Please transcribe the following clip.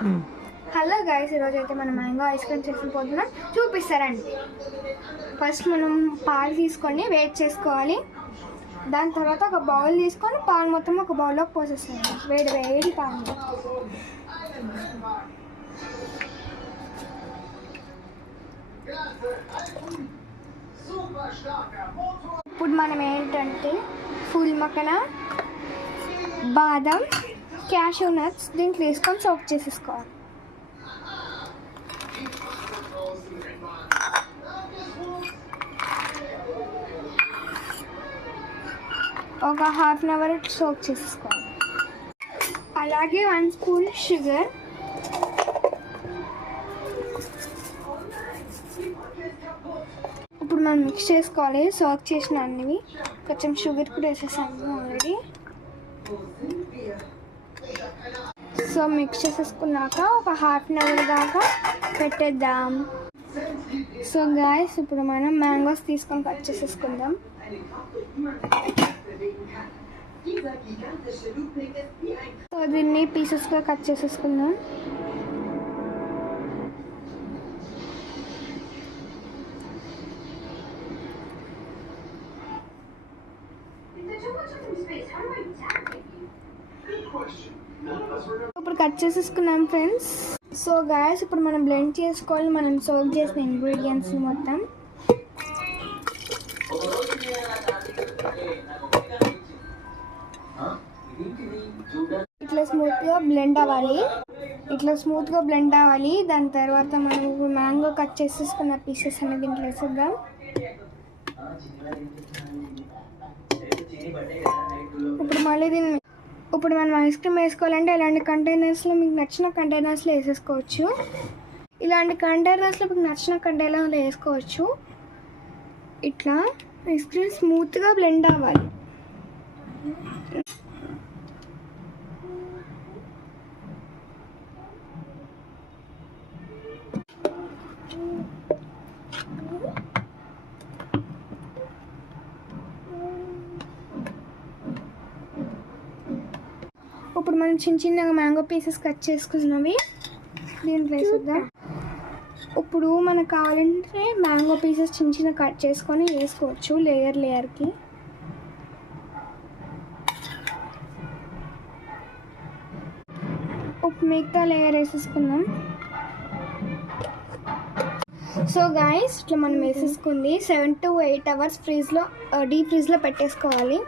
Hello guys, ఈరోజు అయితే మనం మ్యాంగో ఐస్ క్రీమ్ చేసుకుపోతున్నాం. చూపిస్తారండి. ఫస్ట్ మనం పాలు తీసుకొని వేడి చేసుకోవాలి. దాని తర్వాత ఒక బౌల్ తీసుకొని పాలు మొత్తం ఒక బౌల్లోకి పోసేస్తాం. వేడి వేడి పాలు. ఇప్పుడు మనం ఏంటంటే ఫుల్ మక్కన, బాదం, క్యాషూ నట్స్ దీంట్లో వేసుకొని సోక్ చేసేసుకోవాలి. ఒక హాఫ్ అన్ అవర్ సోక్ చేసేసుకోవాలి. అలాగే 1 స్పూన్ షుగర్, ఇప్పుడు మనం మిక్స్ చేసుకోవాలి. సోక్ చేసిన అన్నివి కొంచెం షుగర్ కూడా వేసేసాము ఆల్రెడీ. సో మిక్స్ చేసేసుకున్నాక ఒక హాఫ్ అన్ అవర్ దాకా పెట్టేద్దాం. సో గాయస్, ఇప్పుడు మనం మ్యాంగోస్ తీసుకొని కట్ చేసేసుకుందాం. సో దీన్ని పీసెస్గా కట్ చేసేసుకుందాం. ఇప్పుడు కట్ చేసేసుకున్నాం ఫ్రెండ్స్. సో గాయస్, ఇప్పుడు మనం బ్లెండ్ చేసుకోవాలి. మనం సోక్ చేసిన ఇంగ్రీడియంట్స్ మొత్తం ఇట్లా స్మూత్గా బ్లెండ్ అవ్వాలి. దాని తర్వాత మనం మ్యాంగో కట్ చేసేసుకున్న పీసెస్ అనేది దీంట్లో వేసేద్దాం. ఇప్పుడు మనం ఐస్ క్రీమ్ వేసుకోవాలంటే ఇలాంటి కంటైనర్స్లో, మీకు నచ్చిన కంటైనర్స్లో వేసేసుకోవచ్చు. ఇలాంటి కంటైనర్స్లో మీకు నచ్చిన కంటైనర్లో వేసుకోవచ్చు. ఇట్లా ఐస్ క్రీమ్ స్మూత్గా బ్లెండ్ అవ్వాలి. ఇప్పుడు మనం చిన్నగా మ్యాంగో పీసెస్ కట్ చేసుకున్నవి దీంట్లో వేసుద్దాం. ఇప్పుడు మనకు కావాలంటే మ్యాంగో పీసెస్ చిన్న కట్ చేసుకొని వేసుకోవచ్చు లేయర్కి. మిగతా లేయర్ వేసేసుకుందాం. సో గాయస్, ఇట్లా మనం వేసేసుకుంది 7 to 8 hours డీప్ ఫ్రీజ్లో పెట్టేసుకోవాలి.